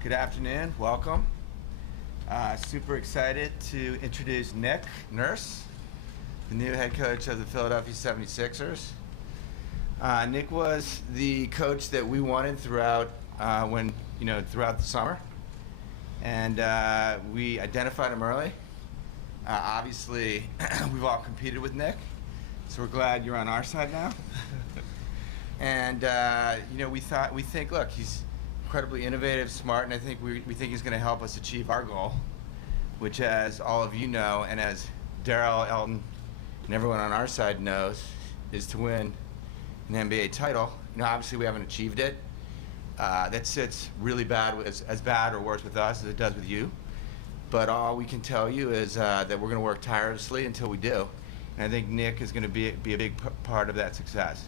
Good afternoon. Welcome. Super excited to introduce Nick Nurse, the new head coach of the Philadelphia 76ers. Nick was the coach that we wanted throughout the summer, and we identified him early. Obviously, we've all competed with Nick, so we're glad you're on our side now. And we think, look, he's incredibly innovative, smart, and I think we think he's going to help us achieve our goal, which, as all of you know, and as Daryl, Elton, and everyone on our side knows, is to win an NBA title. Obviously we haven't achieved it. That sits really bad, as bad or worse with us as it does with you. But all we can tell you is that we're going to work tirelessly until we do. And I think Nick is going to be a big part of that success.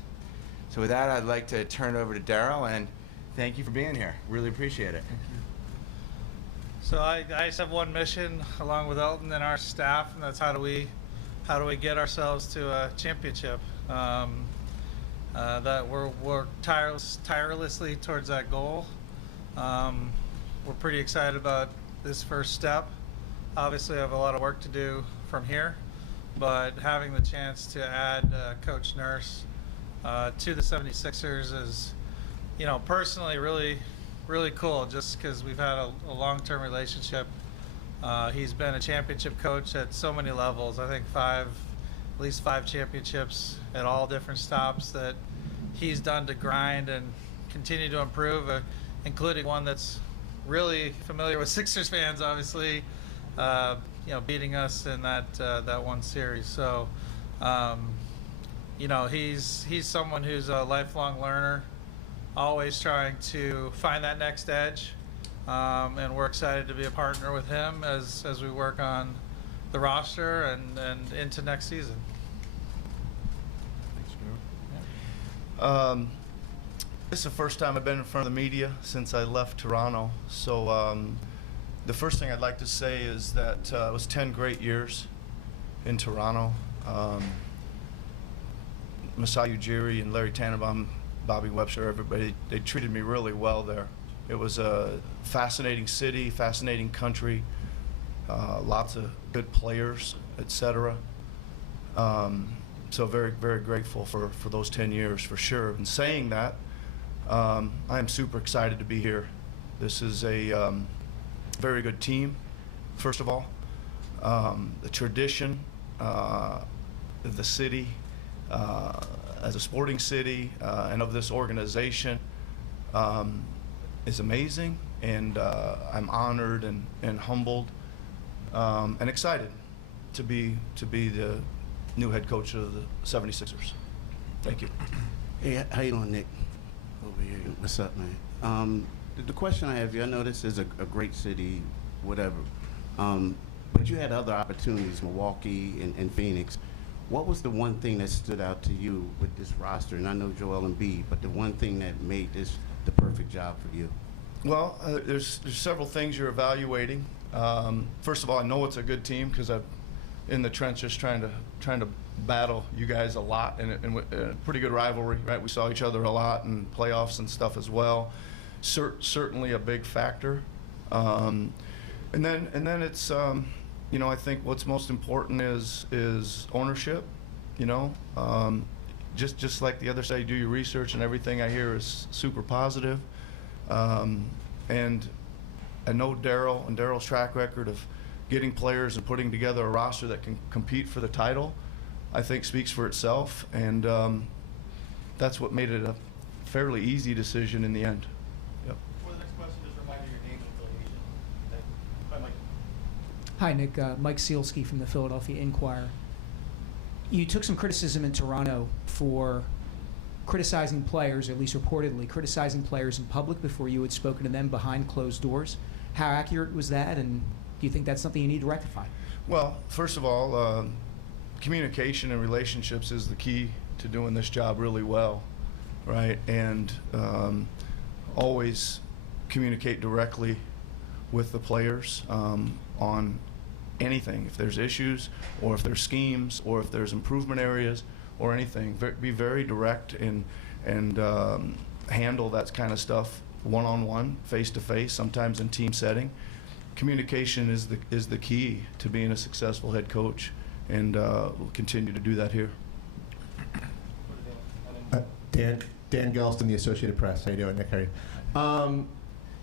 So with that, I'd like to turn it over to Daryl, and thank you for being here. Really appreciate it. Thank you. So I just have one mission, along with Elton and our staff, and that's how do we get ourselves to a championship. That we're tirelessly towards that goal. We're pretty excited about this first step. Obviously, I have a lot of work to do from here, but having the chance to add Coach Nurse to the 76ers is, personally really cool, just because we've had a long-term relationship. He's been a championship coach at so many levels. I think at least five championships at all different stops that he's done to grind and continue to improve, including one that's really familiar with Sixers fans, obviously, beating us in that one series. So, he's someone who's a lifelong learner, always trying to find that next edge, and we're excited to be a partner with him as we work on the roster and into next season. Thanks, Daryl. This is the first time I've been in front of the media since I left Toronto. So the first thing I'd like to say is that it was 10 great years in Toronto. Masai Ujiri and Larry Tannenbaum, Bobby Webster, everybody, they treated me really well there. It was a fascinating city, fascinating country, lots of good players, etc. So very, very grateful for those 10 years, for sure. And saying that, I am super excited to be here. This is a very good team, first of all. The tradition of the city, as a sporting city, and of this organization is amazing, and I'm honored and humbled and excited to be the new head coach of the 76ers. Thank you. Hey, how you doing, Nick? Over here. What's up, man? The question I have, I know this is a great city, whatever, but you had other opportunities, Milwaukee and Phoenix. What was the one thing that stood out to you with this roster? And I know Joel Embiid, but the one thing that made this the perfect job for you? Well, there's several things you're evaluating. First of all, I know it's a good team because I'm in the trenches trying to battle you guys a lot, and a pretty good rivalry, right? We saw each other a lot in playoffs and stuff as well. Certainly a big factor. And then it's I think what's most important is ownership. Just like the other side, you do your research, and everything I hear is super positive. And I know Daryl and Daryl's track record of getting players and putting together a roster that can compete for the title, I think speaks for itself. And that's what made it a fairly easy decision in the end. Yep. For the next question, just remind me your name and affiliation. Hi, Mike. Hi, Nick. Mike Sealski from the Philadelphia Inquirer. You took some criticism in Toronto for criticizing players, or at least reportedly criticizing players in public before you had spoken to them behind closed doors. How accurate was that, and do you think that's something you need to rectify? Well, first of all, communication and relationships is the key to doing this job really well, right? And always communicate directly with the players on anything. If there's issues, or if there's schemes, or if there's improvement areas, or anything, be very direct and handle that kind of stuff one-on-one, face-to-face, sometimes in team setting. Communication is the key to being a successful head coach, and we'll continue to do that here. Dan Gelston, the Associated Press. How you doing, Nick? How are you?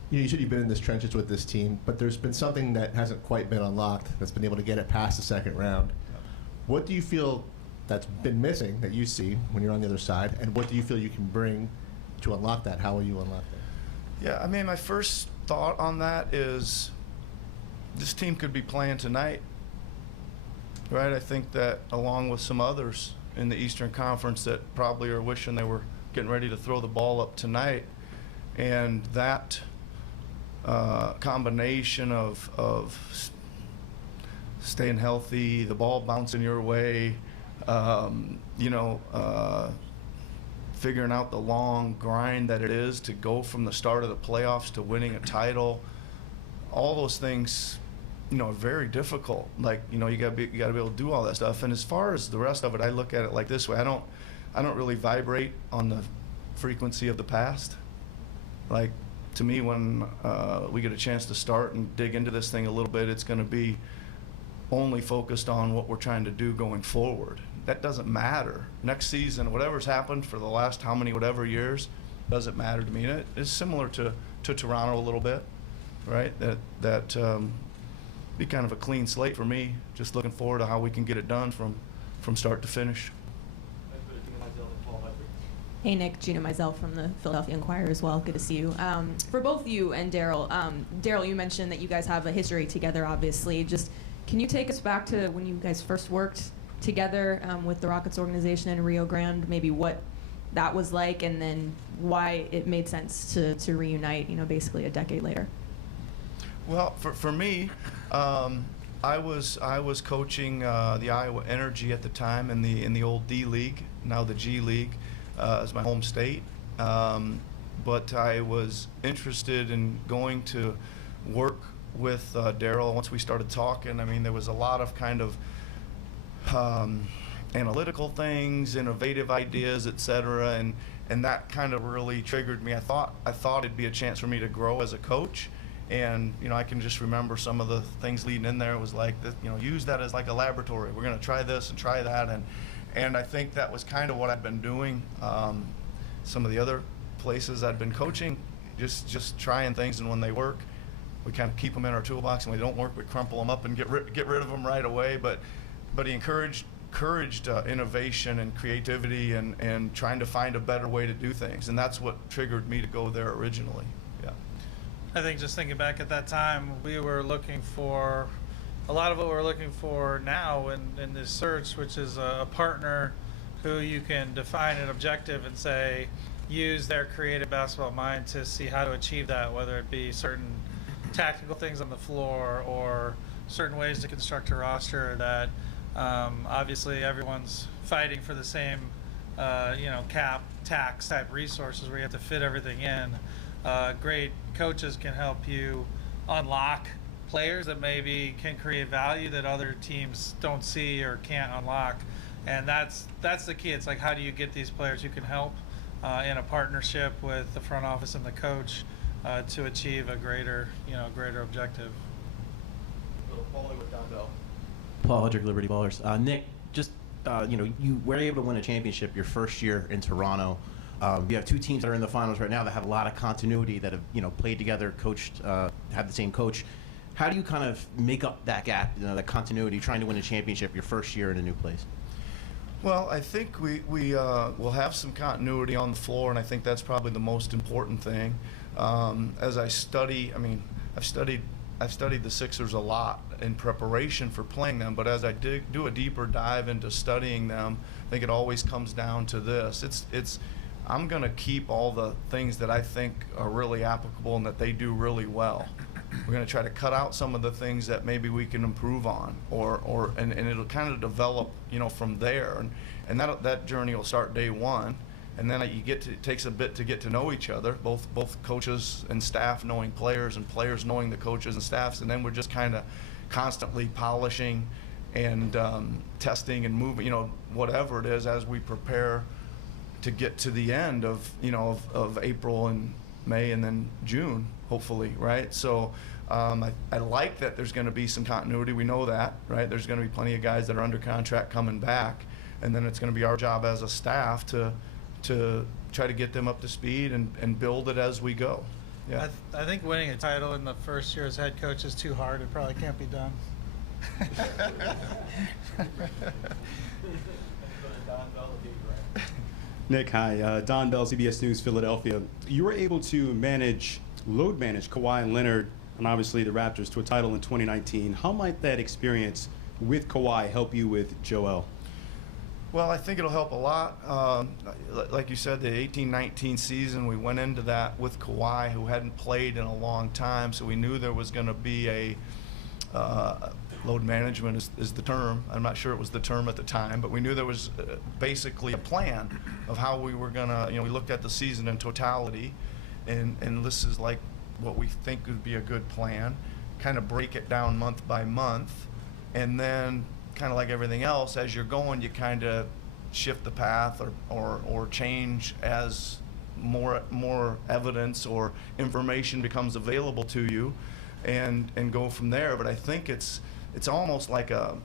You said you've been in this trenches with this team, but there's been something that hasn't quite been unlocked that's been able to get it past the second round. What do you feel that's been missing that you see when you're on the other side, and what do you feel you can bring to unlock that? How will you unlock that? Yeah, I mean, my first thought on that is this team could be playing tonight, right? I think that along with some others in the Eastern Conference that probably are wishing they were getting ready to throw the ball up tonight, and that combination of staying healthy, the ball bouncing your way, figuring out the long grind that it is to go from the start of the playoffs to winning a title, all those things, are very difficult. Like, you gotta be able to do all that stuff. And as far as the rest of it, I look at it like this way: I don't really vibrate on the frequency of the past. Like, to me, when we get a chance to start and dig into this thing a little bit, it's going to be only focused on what we're trying to do going forward. That doesn't matter. Next season, whatever's happened for the last whatever years, doesn't matter to me. And it's similar to Toronto a little bit, right? That be kind of a clean slate for me. Just looking forward to how we can get it done from start to finish. Hey Nick, Gina Mizell from the Philadelphia Inquirer as well. Good to see you. For both you and Daryl, Daryl, you mentioned that you guys have a history together, obviously. Just can you take us back to when you guys first worked together with the Rockets organization in Rio Grande, maybe what that was like, and then why it made sense to reunite, basically a decade later? Well, for me, I was coaching the Iowa Energy at the time in the old D League, now the G League, as my home state. But I was interested in going to work with Daryl once we started talking. I mean, there was a lot of kind of analytical things, innovative ideas, et cetera, and that kind of really triggered me. I thought it'd be a chance for me to grow as a coach. And I can just remember some of the things leading in there. It was like, use that as like a laboratory. We're going to try this and try that, and I think that was kind of what I've been doing. Some of the other places I'd been coaching, just trying things, and when they work, we kind of keep them in our toolbox, and when they don't work, we crumple them up and get rid of them right away. But he encouraged innovation and creativity and trying to find a better way to do things, and that's what triggered me to go there originally. Yeah. I think just thinking back at that time, we were looking for a lot of what we're looking for now in this search, which is a partner who you can define an objective and say, use their creative basketball mind to see how to achieve that, whether it be certain tactical things on the floor or certain ways to construct a roster that obviously everyone's fighting for the same cap, tax type resources where you have to fit everything in. Great coaches can help you unlock players that maybe can create value that other teams don't see or can't unlock, and that's the key. It's like, how do you get these players who can help in a partnership with the front office and the coach to achieve a greater objective. Paul Hedrick, Liberty Ballers. Nick, just you were able to win a championship your first year in Toronto. You have two teams that are in the finals right now that have a lot of continuity, that have played together, coached, have the same coach. How do you kind of make up that gap, that continuity, trying to win a championship your first year in a new place? Well, I think we will have some continuity on the floor, and I think that's probably the most important thing. As I study, I've studied the Sixers a lot in preparation for playing them, but as I do a deeper dive into studying them, I think it always comes down to this. I'm going to keep all the things that I think are really applicable and that they do really well. We're going to try to cut out some of the things that maybe we can improve on, and it'll kind of develop, from there. And that journey will start day one, and then it takes a bit to get to know each other, both coaches and staff knowing players and players knowing the coaches and staffs, and then we're just kind of constantly polishing and testing and moving, whatever it is, as we prepare to get to the end of April and May, and then June, hopefully, right? So I like that there's going to be some continuity. We know that, right? There's going to be plenty of guys that are under contract coming back, and then it's going to be our job as a staff to try to get them up to speed and build it as we go. Yeah. I think winning a title in the first year as head coach is too hard. It probably can't be done. Nick, hi. Don Bell, CBS News, Philadelphia. You were able to load manage Kawhi and Leonard, and obviously the Raptors, to a title in 2019. How might that experience with Kawhi help you with Joel? Well, I think it'll help a lot. Like you said, the 18-19 season, we went into that with Kawhi, who hadn't played in a long time, so we knew there was going to be a load management is the term. I'm not sure it was the term at the time, but we knew there was basically a plan of how we were going to, we looked at the season in totality, and this is like what we think would be a good plan, kind of break it down month by month, and then kind of like everything else, as you're going, you kind of shift the path or change as more evidence or information becomes available to you, and go from there. But I think it's almost like a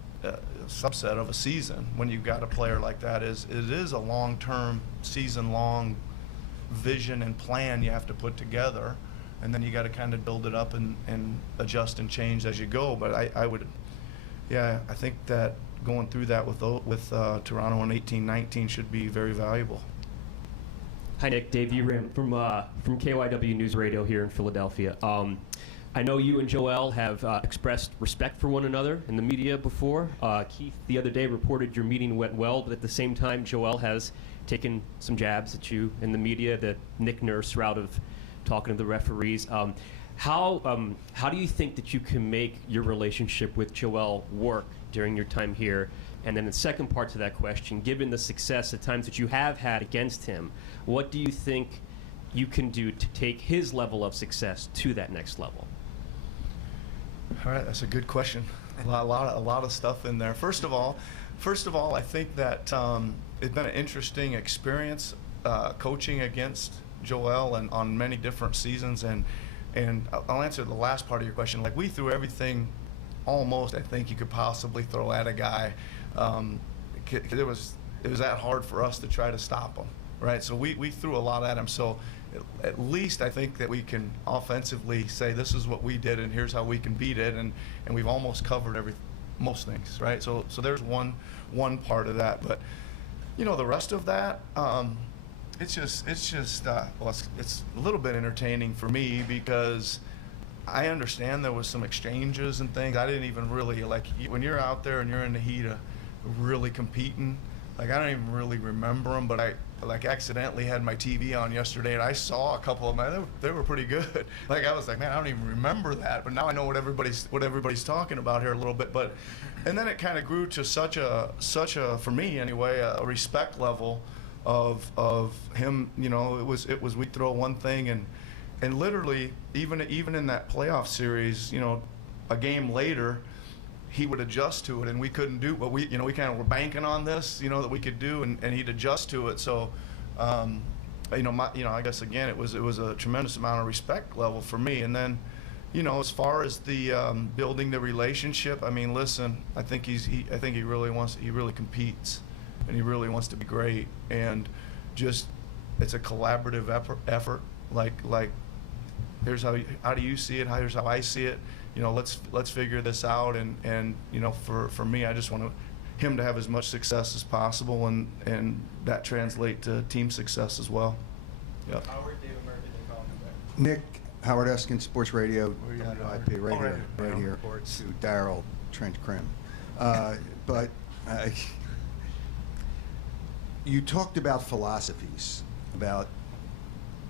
subset of a season when you've got a player like that. It is a long-term, season-long vision and plan you have to put together, and then you got to kind of build it up and adjust and change as you go. But I think that going through that with Toronto in 18-19 should be very valuable. Hi, Nick. Dave Rim from KYW News Radio here in Philadelphia. I know you and Joel have expressed respect for one another in the media before. Keith the other day reported your meeting went well, but at the same time, Joel has taken some jabs at you in the media, the Nick Nurse route of talking to the referees. How do you think that you can make your relationship with Joel work during your time here? And then the second part to that question, given the success at times that you have had against him, what do you think you can do to take his level of success to that next level? All right, that's a good question. A lot of stuff in there. First of all, I think that it's been an interesting experience coaching against Joel and on many different seasons, and I'll answer the last part of your question. Like, we threw everything almost I think you could possibly throw at a guy. It was that hard for us to try to stop him, right? So we threw a lot at him. So at least I think that we can offensively say this is what we did and here's how we can beat it, and we've almost covered most things, right? So there's one part of that, but the rest of that, it's a little bit entertaining for me because I understand there was some exchanges and things. I didn't even really, when you're out there and you're in the heat of really competing, I don't even really remember them, but I accidentally had my TV on yesterday and I saw a couple of them. They were pretty good. I was like, man, I don't even remember that, but now I know what everybody's talking about here a little bit. And then it kind of grew to such a for me anyway, a respect level of him. It was we throw one thing and literally even in that playoff series, a game later, he would adjust to it, and we couldn't do what we kind of were banking on this, that we could do, and he'd adjust to it. So, I guess again, it was a tremendous amount of respect level for me. And then, as far as the building the relationship, I mean, listen, I think he really competes, and he really wants to be great, and just it's a collaborative effort. Like here's how do you see it? Here's how I see it. Let's figure this out, and for me, I just want him to have as much success as possible, and that translate to team success as well. Yep. Howard, David Murphy, Nick, Howard Eskin, Sports Radio, WIP, right here, to Daryl, Trent Krim. But you talked about philosophies, about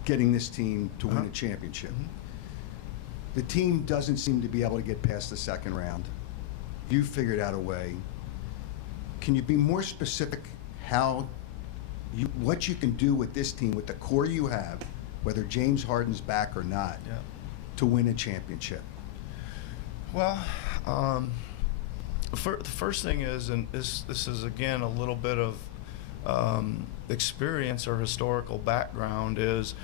getting this team to win a championship. Mm-hmm. The team doesn't seem to be able to get past the second round. You figured out a way. Can you be more specific what you can do with this team, with the core you have, whether James Harden's back or not, to win a championship? Well, the first thing is, and this is again a little bit of experience or historical background, is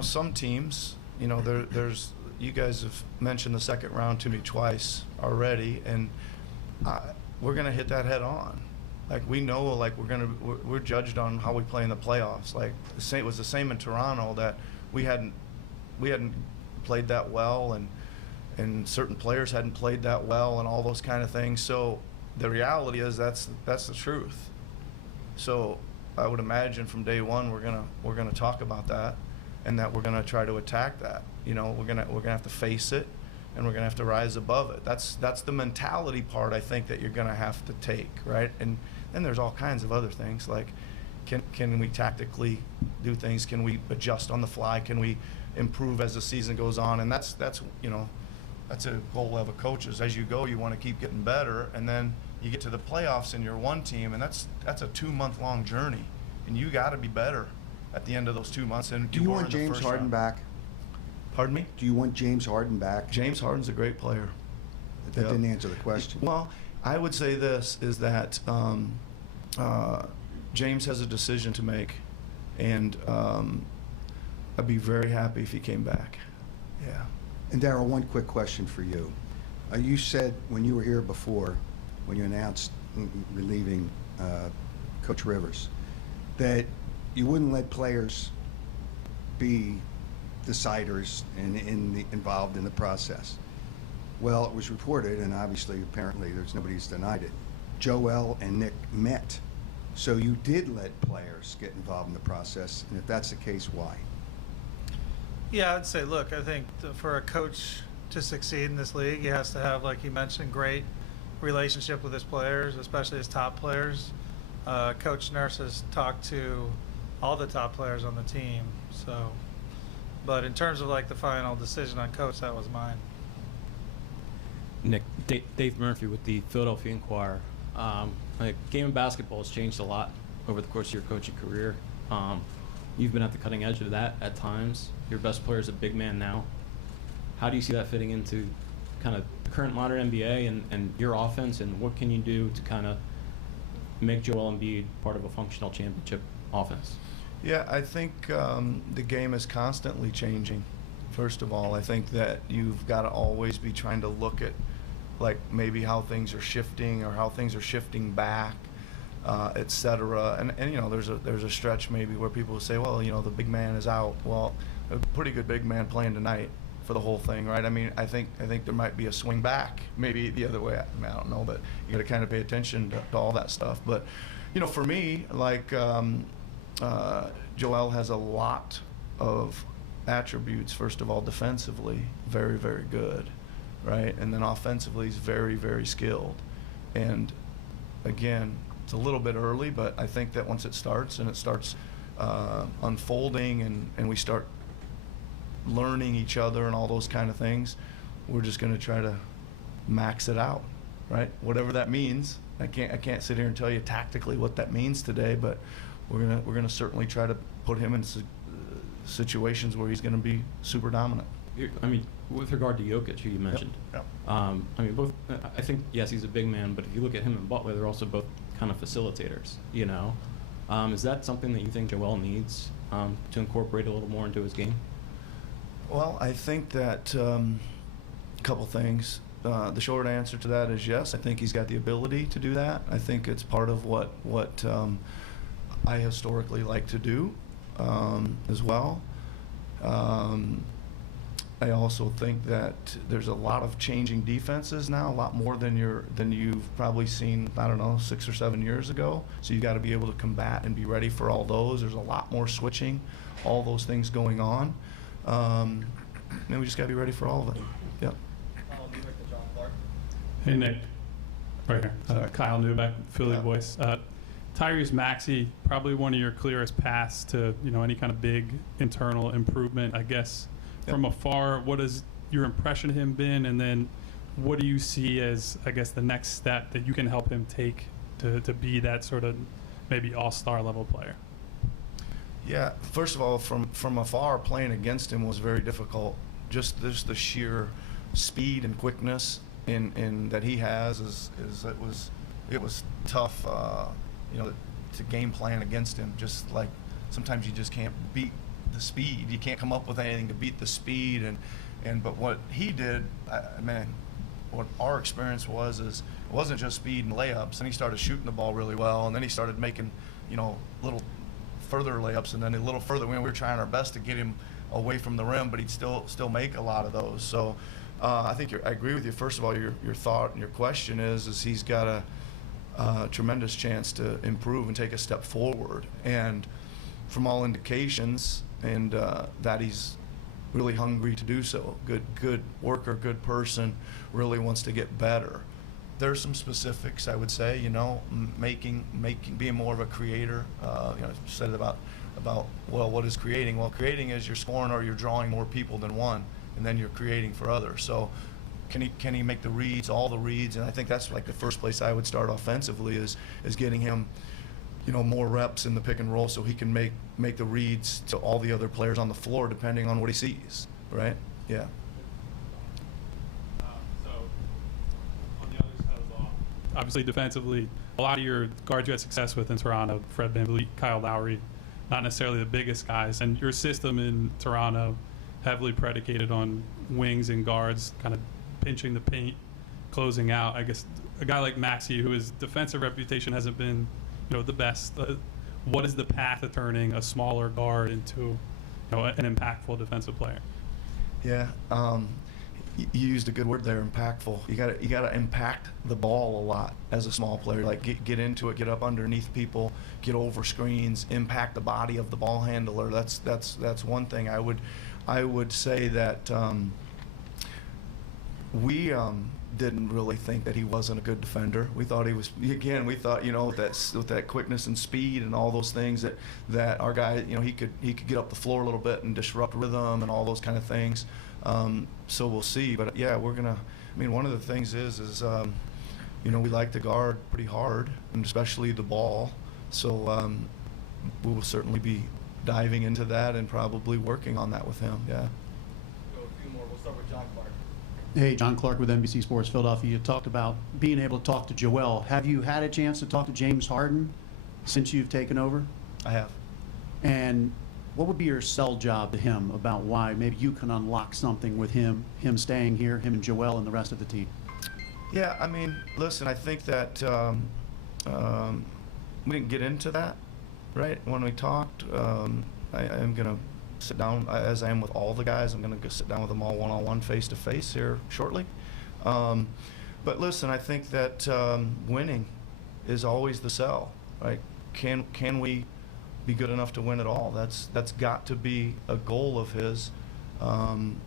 some teams, there's you guys have mentioned the second round to me twice already, and we're gonna hit that head on. Like, we know, like, we're judged on how we play in the playoffs. Like, it was the same in Toronto, that we hadn't played that well, and certain players hadn't played that well, and all those kind of things. So the reality is that's the truth. So I would imagine from day one we're gonna talk about that, and that we're gonna try to attack that. We're gonna have to face it, and we're gonna have to rise above it. That's the mentality part, I think, that you're gonna have to take, right? And then there's all kinds of other things, like can we tactically do things? Can we adjust on the fly? Can we improve as the season goes on? And that's a goal of a coach, is as you go, you want to keep getting better, and then you get to the playoffs and you're one team, and that's a 2-month-long journey, and you got to be better at the end of those 2 months. And Do you want James Harden back? Pardon me? Do you want James Harden back? James Harden's a great player. That didn't answer the question. Well, I would say this, is that James has a decision to make, and I'd be very happy if he came back. Yeah. And Daryl, one quick question for you. You said when you were here before, when you announced relieving Coach Rivers, that you wouldn't let players be deciders and involved in the process. Well, it was reported, and obviously, apparently, there's nobody who's denied it. Joel and Nick met. So you did let players get involved in the process, and if that's the case, why? Yeah, I'd say, look, I think for a coach to succeed in this league, he has to have, like you mentioned, great relationship with his players, especially his top players. Coach Nurse has talked to all the top players on the team. So, but in terms of like the final decision on coach, that was mine. Nick, Dave Murphy with the Philadelphia Inquirer. Game of basketball has changed a lot over the course of your coaching career. You've been at the cutting edge of that at times. Your best player is a big man now. How do you see that fitting into kind of the current modern NBA and your offense, and what can you do to kind of make Joel Embiid part of a functional championship offense? Yeah, I think the game is constantly changing. First of all, I think that you've got to always be trying to look at, like, maybe how things are shifting or how things are shifting back, et cetera. And there's a stretch maybe where people say, well, the big man is out. Well, a pretty good big man playing tonight for the whole thing, right? I mean, I think there might be a swing back, maybe the other way. I don't know, but you got to kind of pay attention to all that stuff. But for me, like, Joel has a lot of attributes. First of all, defensively, very, very good, right? And then offensively, he's very, very skilled. And again, it's a little bit early, but I think that once it starts and it starts unfolding and we start learning each other and all those kind of things, we're just going to try to max it out, right? Whatever that means. I can't sit here and tell you tactically what that means today, but we're gonna certainly try to put him in situations where he's going to be super dominant. I mean, with regard to Jokic, who you mentioned, Yep. I mean, both. I think, yes, he's a big man, but if you look at him and Butler, they're also both kind of facilitators. Is that something that you think Joel needs to incorporate a little more into his game? Well, I think that a couple things. The short answer to that is yes. I think he's got the ability to do that. I think it's part of what I historically like to do as well. I also think that there's a lot of changing defenses now, a lot more than you've probably seen, I don't know, 6 or 7 years ago. So you got to be able to combat and be ready for all those. There's a lot more switching, all those things going on. And we just got to be ready for all of it. Yep. Hey, Nick. Right here. Kyle Newbeck, Philly Voice. Tyrese Maxey, probably one of your clearest paths to any kind of big internal improvement, I guess. Yep. From afar, what has your impression of him been, and then what do you see as, I guess, the next step that you can help him take to be that sort of maybe all-star level player? Yeah, first of all, from afar, playing against him was very difficult. Just the sheer speed and quickness in that he has it was tough. To game plan against him. Just like sometimes you just can't beat the speed. You can't come up with anything to beat the speed. But what he did, man, what our experience was is it wasn't just speed and layups. And he started shooting the ball really well, and then he started making, little further layups, and then a little further. We were trying our best to get him away from the rim, but he'd still make a lot of those. So I think I agree with you. First of all, your thought and your question is he's got a tremendous chance to improve and take a step forward. And from all indications, and that he's really hungry to do so. Good worker, good person, really wants to get better. There's some specifics, I would say, being more of a creator. Said about what is creating? Well, creating is you're scoring or you're drawing more people than one, and then you're creating for others. So can he make the reads, all the reads? And I think that's like the first place I would start offensively is getting him, more reps in the pick and roll so he can make the reads to all the other players on the floor depending on what he sees, right? Yeah. So on the other side of the ball, obviously defensively, a lot of your guards you had success with in Toronto, Fred VanVleet, Kyle Lowry, not necessarily the biggest guys. And your system in Toronto heavily predicated on wings and guards kind of pinching the paint, closing out. I guess a guy like Maxey, who his defensive reputation hasn't been the best. What is the path of turning a smaller guard into an impactful defensive player? Yeah, you used a good word there, impactful. You got to impact the ball a lot as a small player. Like get into it, get up underneath people, get over screens, impact the body of the ball handler. That's one thing I would say that we didn't really think that he wasn't a good defender. We thought he was. Again, we thought with that quickness and speed and all those things that our guy he could get up the floor a little bit and disrupt rhythm and all those kind of things. So we'll see. But yeah, we're gonna. I mean, one of the things is we like to guard pretty hard, and especially the ball. So we will certainly be diving into that and probably working on that with him. Yeah. Go a few more. We'll start with John Clark. Hey, John Clark with NBC Sports Philadelphia. You talked about being able to talk to Joel. Have you had a chance to talk to James Harden since you've taken over? I have. And what would be your sell job to him about why maybe you can unlock something with him staying here, him and Joel and the rest of the team? Yeah, I mean, listen, I think that we didn't get into that, right? When we talked, I am going to sit down, as I am with all the guys. I'm going to go sit down with them all one-on-one, face-to-face here shortly. But listen, I think that winning is always the sell, right? Can we be good enough to win at all? That's got to be a goal of his. And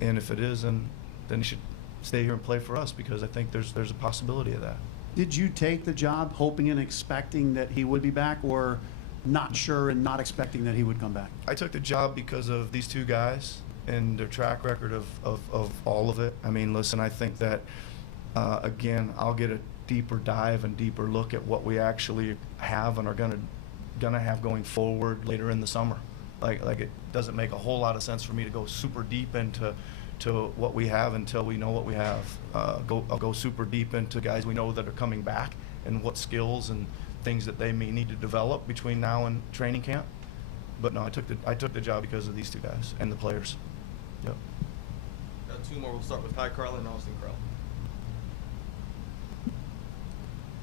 if it is, then he should stay here and play for us, because I think there's a possibility of that. Did you take the job hoping and expecting that he would be back, or not sure and not expecting that he would come back? I took the job because of these two guys and their track record of all of it. I mean, listen, I think that, again, I'll get a deeper dive and deeper look at what we actually have and are gonna have going forward later in the summer. Like it doesn't make a whole lot of sense for me to go super deep into what we have until we know what we have. I'll go super deep into guys we know that are coming back and what skills and things that they may need to develop between now and training camp. But no, I took the job because of these two guys and the players. Yep. Got two more. We'll start with Kai Carlin and Austin Krell.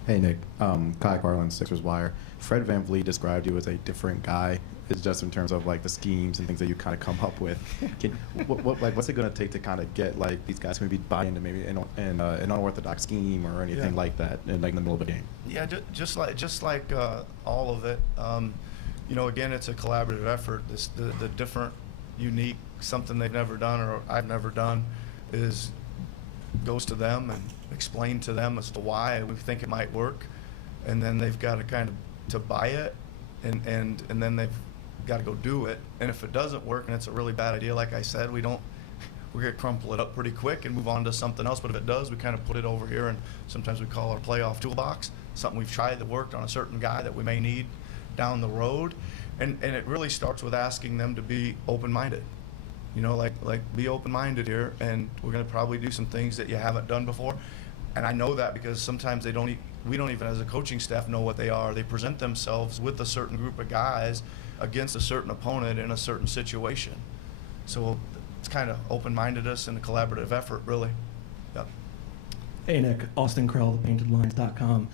Hey Nick, Kai Carlin, Sixers Wire. Fred VanVleet described you as a different guy. It's just in terms of like the schemes and things that you kind of come up with. What's it going to take to kind of get like these guys maybe buy into maybe an unorthodox scheme or anything like that in like the middle of a game? Yeah, just like all of it. Again, it's a collaborative effort. The different, unique, something they've never done or I've never done goes to them and explain to them as to why we think it might work, and then they've got to kind of to buy it, and then they've got to go do it. And if it doesn't work and it's a really bad idea, like I said, we're gonna crumple it up pretty quick and move on to something else. But if it does, we kind of put it over here, and sometimes we call our playoff toolbox, something we've tried that worked on a certain guy that we may need down the road. And it really starts with asking them to be open-minded. Like be open-minded here, and we're gonna probably do some things that you haven't done before. And I know that because sometimes they don't we don't even as a coaching staff know what they are. They present themselves with a certain group of guys against a certain opponent in a certain situation. So it's kind of open-mindedness and a collaborative effort, really. Yep. Hey Nick, Austin Krell, thepaintedlines.com.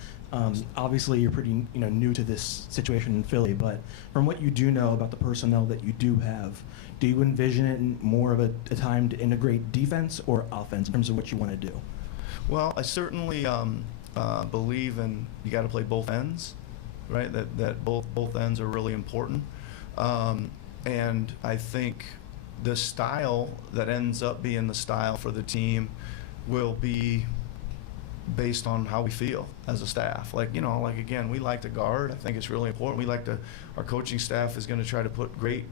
Obviously, you're pretty new to this situation in Philly, but from what you do know about the personnel that you do have, do you envision it in more of a time to integrate defense or offense in terms of what you want to do? Well, I certainly believe in you got to play both ends, right? That both ends are really important, and I think the style that ends up being the style for the team will be based on how we feel as a staff. Like again, we like to guard. I think it's really important. Our coaching staff is going to try to put great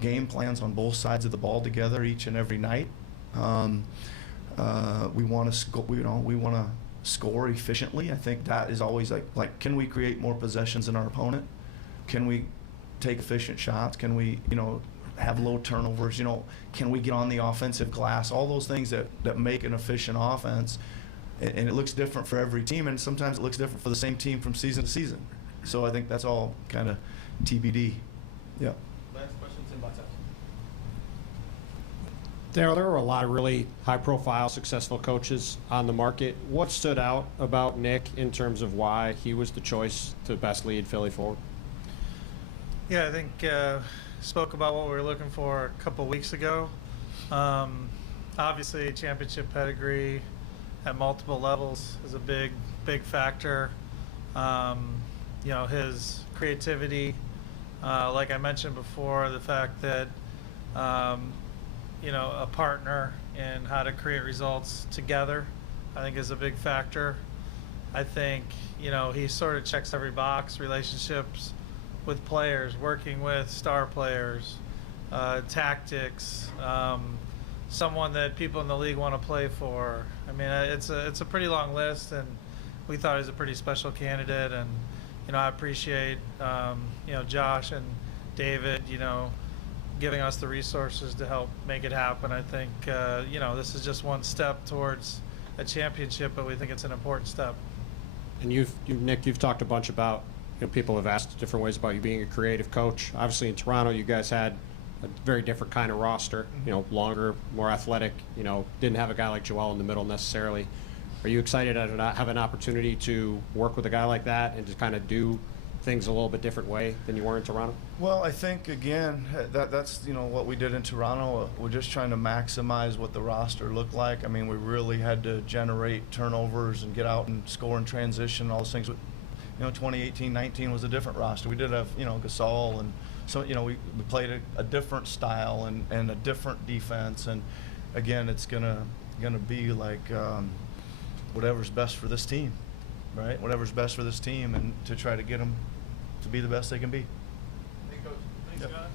game plans on both sides of the ball together each and every night. We want to score efficiently. I think that is always like can we create more possessions than our opponent? Can we take efficient shots? Can we have low turnovers? Can we get on the offensive glass? All those things that make an efficient offense. And it looks different for every team, and sometimes it looks different for the same team from season to season. So I think that's all kind of TBD. Yeah. Last question, Tim Butts. Daryl, there are a lot of really high-profile, successful coaches on the market. What stood out about Nick in terms of why he was the choice to best lead Philly forward? Yeah, I think spoke about what we were looking for a couple weeks ago. Obviously, championship pedigree at multiple levels is a big factor. His creativity, like I mentioned before, the fact that a partner in how to create results together, I think is a big factor. I think he sort of checks every box: relationships with players, working with star players, tactics, someone that people in the league want to play for. I mean, it's a pretty long list, and we thought he was a pretty special candidate. And I appreciate Josh and David giving us the resources to help make it happen. I think this is just one step towards a championship, but we think it's an important step. And Nick, you've talked a bunch about people have asked different ways about you being a creative coach. Obviously in Toronto you guys had a very different kind of roster, longer, more athletic, didn't have a guy like Joel in the middle necessarily. Are you excited to have an opportunity to work with a guy like that and to kind of do things a little bit different way than you were in Toronto? Well, I think again that's what we did in Toronto. We're just trying to maximize what the roster looked like. I mean, we really had to generate turnovers and get out and score in transition, all those things. 2018-19 was a different roster. We did have Gasol, and so we played a different style and a different defense. And again, it's gonna be like whatever's best for this team, right? Whatever's best for this team, and to try to get them to be the best they can be. Thanks, Coach. Thanks, Scott.